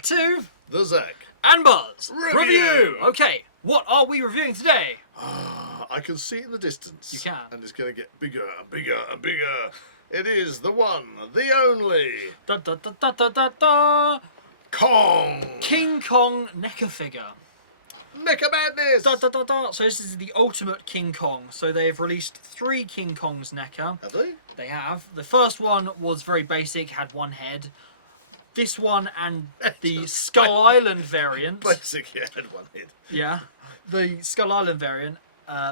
back to the Zak and Buzz Review. Okay, what are we reviewing today? I can see it in the distance. You can. And it's going to get bigger and bigger and bigger. It is the one, the only... Da, da, da, da, da, da, da. Kong! King Kong Neca figure. Neca Madness! Da, da, da, da. So this is the Ultimate King Kong. So they've released 3 King Kongs NECA. Have they? They have. The first one was very basic, had one head. This one and the Skull Island variant. Basic, yeah, had one head. Yeah. The Skull Island variant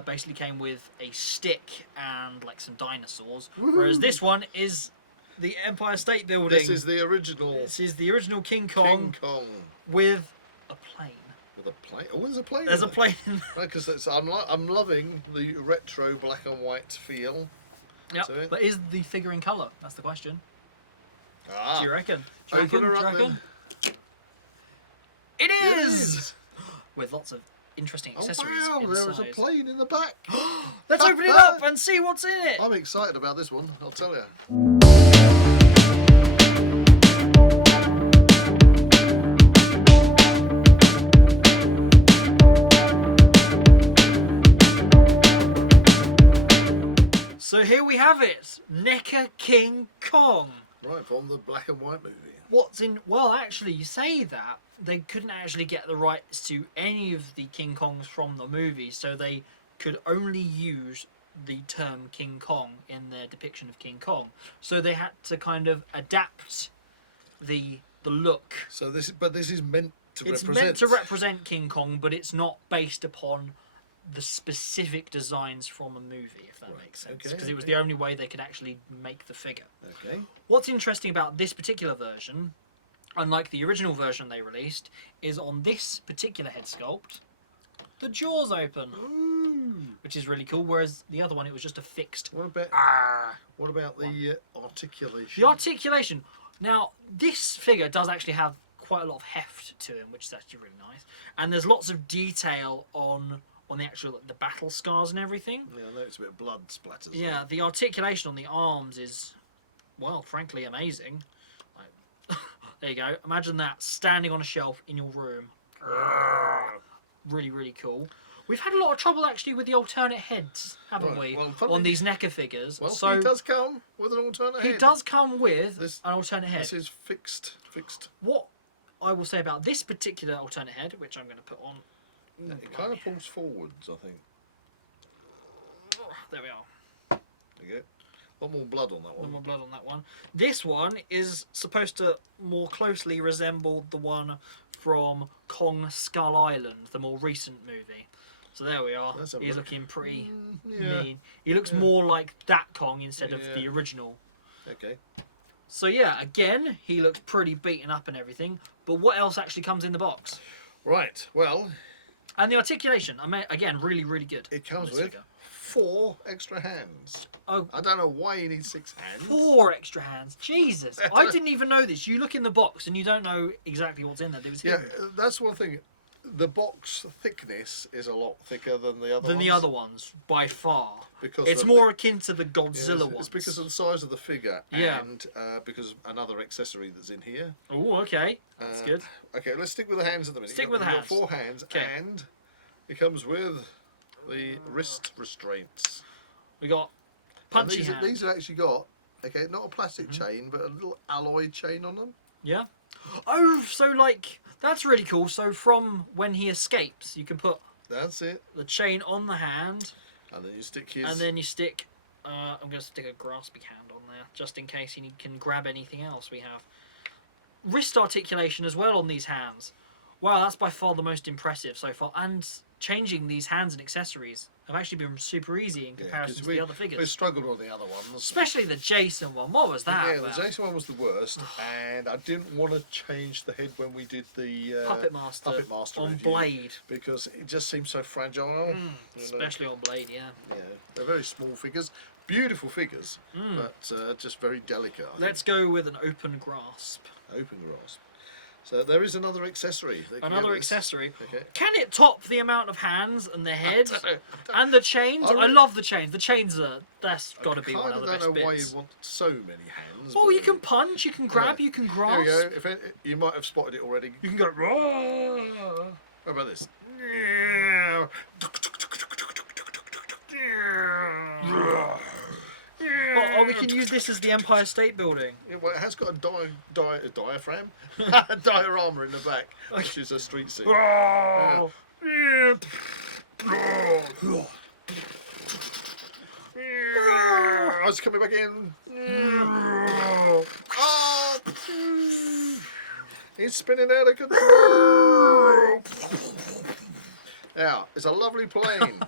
basically came with a stick and like some dinosaurs. Whereas this one is the Empire State Building. This is the original... This is the original King Kong. King Kong. With a plane. With a plane? Oh, there's a plane. There's a plane in there. Because I'm loving the retro black and white feel. Yep. to it. But is the figure in colour? That's the question. Ah. Do you reckon? Do you Open her up reckon? then. It It is! is! With lots of interesting Oh accessories wow, inside. there is a plane in the back. Let's open it up and see what's in it! I'm excited about this one, I'll tell you. So here we have it, Neca King Kong. Right, from the black and white movie. What's in... Well, actually, you say that. They couldn't actually get the rights to any of the King Kongs from the movie, so they could only use the term King Kong in their depiction of King Kong. So they had to kind of adapt the look. So this is meant to It's represent... meant to represent King Kong, but it's not based upon the specific designs from a movie, if that makes sense. Okay, Because it was the only way they could actually make the figure. Okay. What's interesting about this particular version, unlike the original version they released, is on this particular head sculpt, the jaws open, which is really cool. Whereas the other one, it was just a fixed. What about the articulation? The articulation. Now, this figure does actually have quite a lot of heft to him, which is actually really nice. And there's lots of detail on the actual the battle scars and everything. Yeah, I know it's a bit of blood splatters. Yeah, the articulation on the arms is, well, frankly amazing. Like, there you go. Imagine that standing on a shelf in your room. Really, really cool. We've had a lot of trouble actually with the alternate heads, haven't we? Well, on these NECA figures. Well, so he does come with an alternate head. he does come with an alternate head. This is fixed. What I will say about this particular alternate head, which I'm going to put on. It kind of pulls forwards, I think. There we are. There you go. A lot more blood on that No one. more blood on that one. This one is supposed to more closely resemble the one from Kong Skull Island, the more recent movie. So there we are. He's looking pretty mean. He looks more like that Kong instead of the original. Okay. So yeah, again, he looks pretty beaten up and everything. But what else actually comes in the box? Right, well... And the articulation, I mean, again, really, really good. It comes with 4 extra hands. Oh, I don't know why you need 6 hands. 4 extra hands. Jesus. I didn't even know this. You look in the box and you don't know exactly what's in there. There was Yeah, that's one thing. The box thickness is a lot thicker than the other ones. Than the other ones, by far. Because it's more akin to the Godzilla ones. It's because of the size of the figure and because of another accessory that's in here. Oh, okay. That's good. Okay, let's stick with the hands at the minute. Stick with the hands. We've got 4 hands, and it comes with the wrist restraints. We got punchy hands. These have actually got, okay, not a plastic chain, but a little alloy chain on them. Yeah. Oh, so like, that's really cool. So from when he escapes, you can put... That's it. The chain on the hand. And then you stick his... And then you stick... I'm going to stick a grasping hand on there, just in case he can grab anything else we have. Wrist articulation as well on these hands. Wow, that's by far the most impressive so far. And changing these hands and accessories have actually been super easy in comparison to the other figures. We struggled on the other ones. Especially the Jason one. What was that Yeah, about? the Jason one was the worst. And I didn't want to change the head when we did the Puppet Master on review, Blade. because it just seems so fragile. Especially on Blade, yeah. Yeah, they're very small figures. Beautiful figures, but just very delicate. Let's go with an open grasp. Open grasp. So there is another accessory. that can Another go with this. accessory. Okay. Can it top the amount of hands and the head don't know. and the chains? I I really- love the chains. The chains are that's got to be one of the best I don't know why bits. you want so many hands. Well, but you can punch, you can grab, Yeah. you can There grasp. we go. If it, you might have spotted it already. You can go. "Roar." How about this? Oh, we can use this as the Empire State Building. Yeah, well, it has got a diaphragm, a diorama in the back, which is a street scene. Roar. I was coming back in. Oh, he's spinning out of control. Now, it's a lovely plane,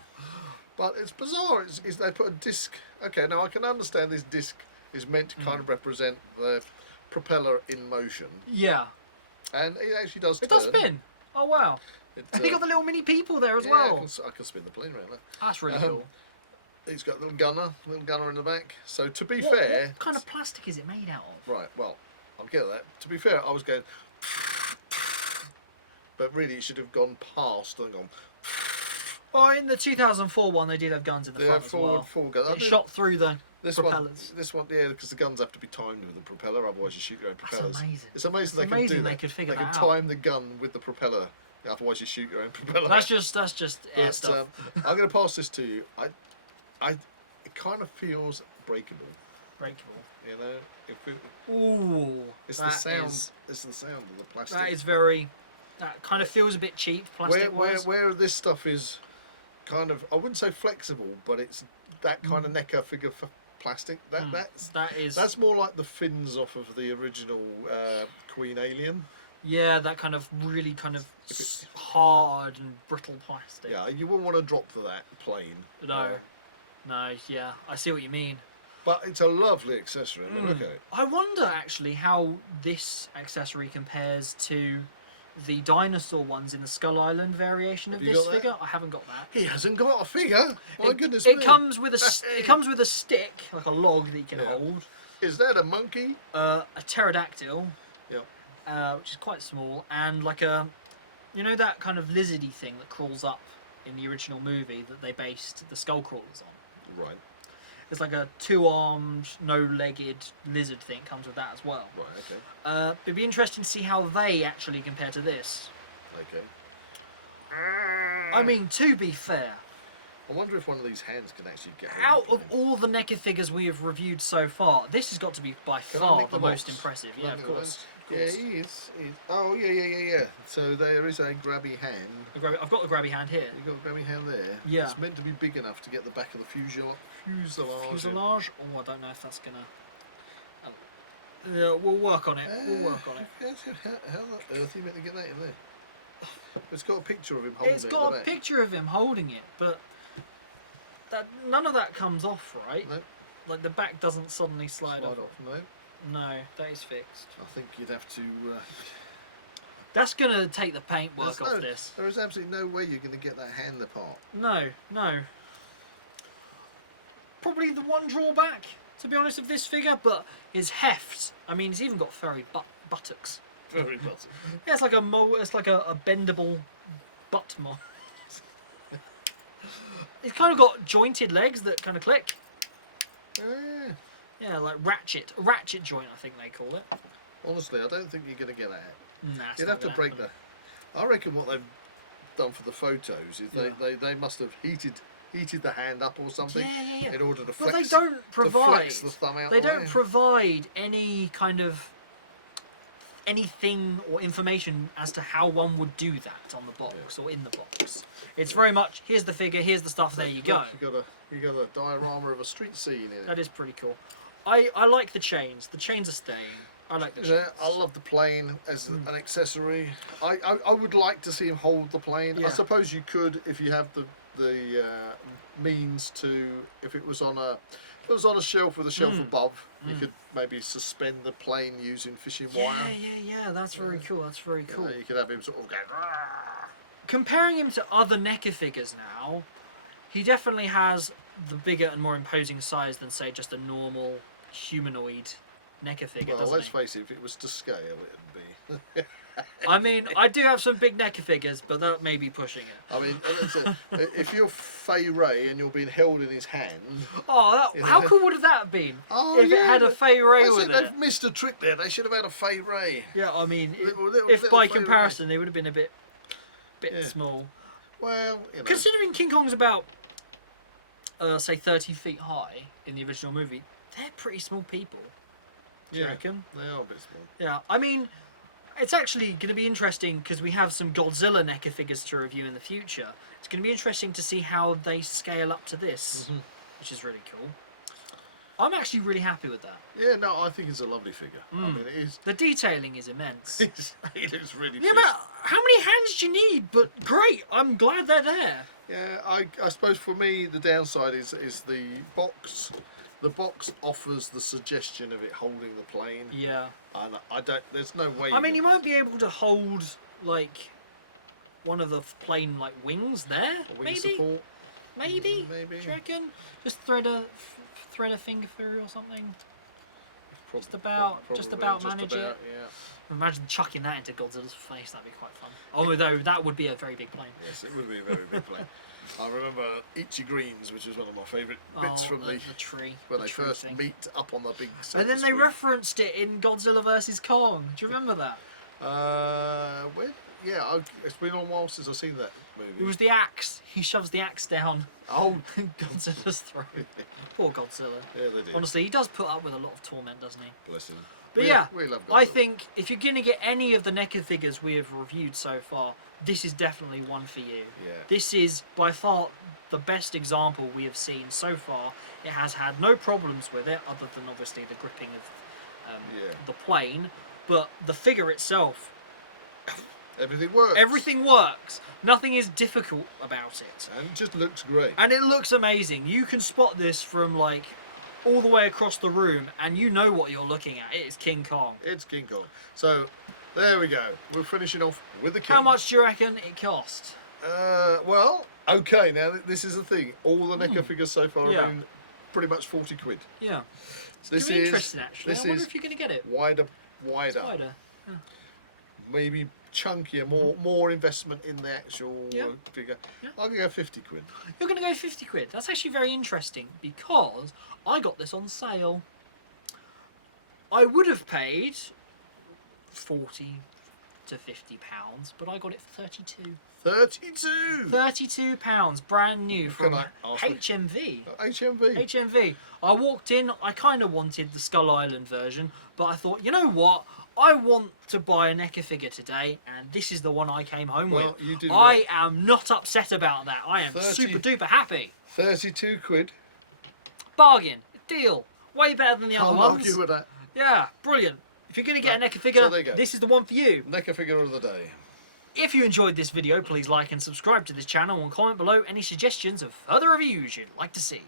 but it's bizarre. They put a disc. Okay, now I can understand this disc is meant to kind of represent the propeller in motion, Yeah, and it actually does. it does turn. spin. Oh wow! It, And you got the little mini people there as yeah, well. I can spin the plane around there. That's really cool. He's got a little gunner in the back. So to be What fair, kind of plastic is it made out of? right? Well, I'll get that. To be fair, I was going, but really it should have gone past and gone. Oh, in the 2004 one, they did have guns in the Yeah, front as well. forward gun. I It did- shot through the this propellers. one, yeah, because the guns have to be timed with the propeller, otherwise you shoot your own That's propellers. amazing. It's amazing It's they amazing can do they that. could figure They that can out. time the gun with the propeller, otherwise you shoot your own propeller. That's just air But, stuff. I'm going to pass this to you. It kind of feels breakable. Breakable. You know, Ooh, it's the that sound. is- It's the sound of the plastic. that is very. That kind of feels a bit cheap, plastic wise. where this stuff is kind of, I wouldn't say flexible, but it's that kind of Neca figure for plastic. That's more like the fins off of the original Queen Alien. Yeah, that kind of really kind of If it- hard and brittle plastic. Yeah, you wouldn't want to drop for that plane. No. No, yeah, I see what you mean. But it's a lovely accessory. I mean, look at it. I wonder actually how this accessory compares to the dinosaur ones in the Skull Island variation of Have you this got that? figure. I haven't got that. He hasn't got a figure. My goodness It me. comes with it comes with a stick, like a log that you can Yeah. hold. Is that a monkey? A pterodactyl, Yep. which is quite small, and like a, you know, that kind of lizardy thing that crawls up in the original movie that they based the skull crawlers on. Right. It's like a two-armed, no-legged lizard thing. Comes with that as well. Right. Okay. It'd be interesting to see how they actually compare to this. Okay. I mean, to be fair, I wonder if one of these hands can actually get out hold of the plane. all the NECA figures we have reviewed so far, this has got to be by Can I far nick the the most box? impressive. Can I Yeah, of nick the course. box? Yeah, he is. Oh, yeah. So there is a grabby hand. I've got the grabby hand here. You've got a grabby hand there. Yeah. It's meant to be big enough to get the back of the fuselage. Fuselage? Oh, I don't know if that's gonna. Yeah, we'll work on it. We'll work on it. How the earth are you meant to get that in there? It's got a picture of him holding It's it. got in the a back. picture of him holding it, but none of that comes off, right? No, Like the back doesn't suddenly slide off. No, No, that is fixed. I think you'd have to. That's gonna take the paintwork there's off this. There is absolutely no way you're going to get that hand apart. No. Probably the one drawback, to be honest, of this figure, but his heft. I mean, he's even got furry buttocks. Very button. Yeah, it's like it's like a bendable butt mold. It's kind of got jointed legs that kind of click. Yeah. Yeah, like a ratchet joint, I think they call it. Honestly, I don't think you're going to get that. Nah, it's You'd not have to gonna break happen. I reckon what they've done for the photos is they must have heated the hand up or something Yeah. in order to But flex. they don't to provide. flex the thumb out. They the don't way. provide any kind of anything or information as to how one would do that on the box or in the box. It's very much here's the figure, here's the stuff, there you go. Look, you got a diorama of a street scene in it. That is pretty cool. I like the chains. The chains are staying. I like the chains. Yeah, I love the plane as an accessory. I would like to see him hold the plane. Yeah. I suppose you could if you have the means to. If it was on a shelf with a shelf above, you could maybe suspend the plane using fishing wire. Yeah. That's very cool. That's very cool. You could have him sort of go. Comparing him to other NECA figures now, he definitely has the bigger and more imposing size than, say, just a normal humanoid NECA figure, Well, doesn't let's he? face it. If it was to scale, it'd be. I mean, I do have some big NECA figures, but that may be pushing it. I mean, if you're Fay Ray and you're being held in his hand. Oh, how cool would that have been? Oh, if it had a Fay Ray I with think it. they've missed a trick there. They should have had a Fay Ray. Yeah, I mean, Little if by Fay Ray. comparison they would have been a bit Yeah. small. Well, you know. Considering King Kong's about, say, 30 feet high in the original movie, they're pretty small people. Do you reckon? They are a bit small. Yeah, I mean, it's actually going to be interesting because we have some Godzilla NECA figures to review in the future. It's going to be interesting to see how they scale up to this, which is really cool. I'm actually really happy with that. Yeah, no, I think it's a lovely figure. I mean, it is. The detailing is immense. It looks really. Yeah, but how many hands do you need? But great, I'm glad they're there. Yeah, I suppose for me the downside is the box. The box offers the suggestion of it holding the plane. Yeah. And I don't. There's no way. I mean, you might be able to hold like one of the plane like wings there. Wing Maybe. support. Maybe. Maybe. Do you reckon? Just thread a finger through or something. Just about manage it. Yeah. Imagine chucking that into Godzilla's face. That'd be quite fun. Although that would be a very big plane. Yes, it would be a very big plane. I remember Itchy Greens, which was one of my favourite bits from the tree. when the they tree first thing. meet up on the big. And then they screen. referenced it in Godzilla vs Kong. Do you remember that? When? Yeah, it's been a while since I've seen that movie. It was the axe. He shoves the axe down Oh, Godzilla's throat. Poor Godzilla. yeah, they did. Honestly, he does put up with a lot of torment, doesn't he? Bless him. But yeah, we love I Godzilla. think if you're going to get any of the NECA figures we have reviewed so far, this is definitely one for you. Yeah. This is by far the best example we have seen so far. It has had no problems with it, other than obviously the gripping of the plane. But the figure itself, Everything works. everything works. Nothing is difficult about it. And it just looks great. And it looks amazing. You can spot this from like all the way across the room, and you know what you're looking at. It is King Kong. It's King Kong. So, there we go. We're finishing off with the King. How much do you reckon it cost? Well, okay. Now this is the thing. All the NECA figures so far Yeah. have been pretty much 40 quid. Yeah. This It's gonna be is interesting, actually. this I wonder is if you're going to get it. wider, Wider. maybe chunkier, more investment in the actual Yeah. figure. Yeah. I'm gonna go 50 quid. You're going to go 50 quid. That's actually very interesting because I got this on sale. I would have paid 40 to 50 pounds, but I got it for 32. 32. 32 pounds, brand new Can from I ask what- HMV. HMV. HMV. I walked in, I kind of wanted the Skull Island version, but I thought, you know what? I want to buy a NECA figure today, and this is the one I came home Well, with. you did I am not upset about that. I am 30 super duper happy. 32 quid. Bargain. Deal. Way better than the other Can't ones. argue with that. Yeah, brilliant. If you're going to get a NECA figure, there you go. this is the one for you. NECA figure of the day. If you enjoyed this video, please like and subscribe to this channel and comment below any suggestions of further reviews you'd like to see.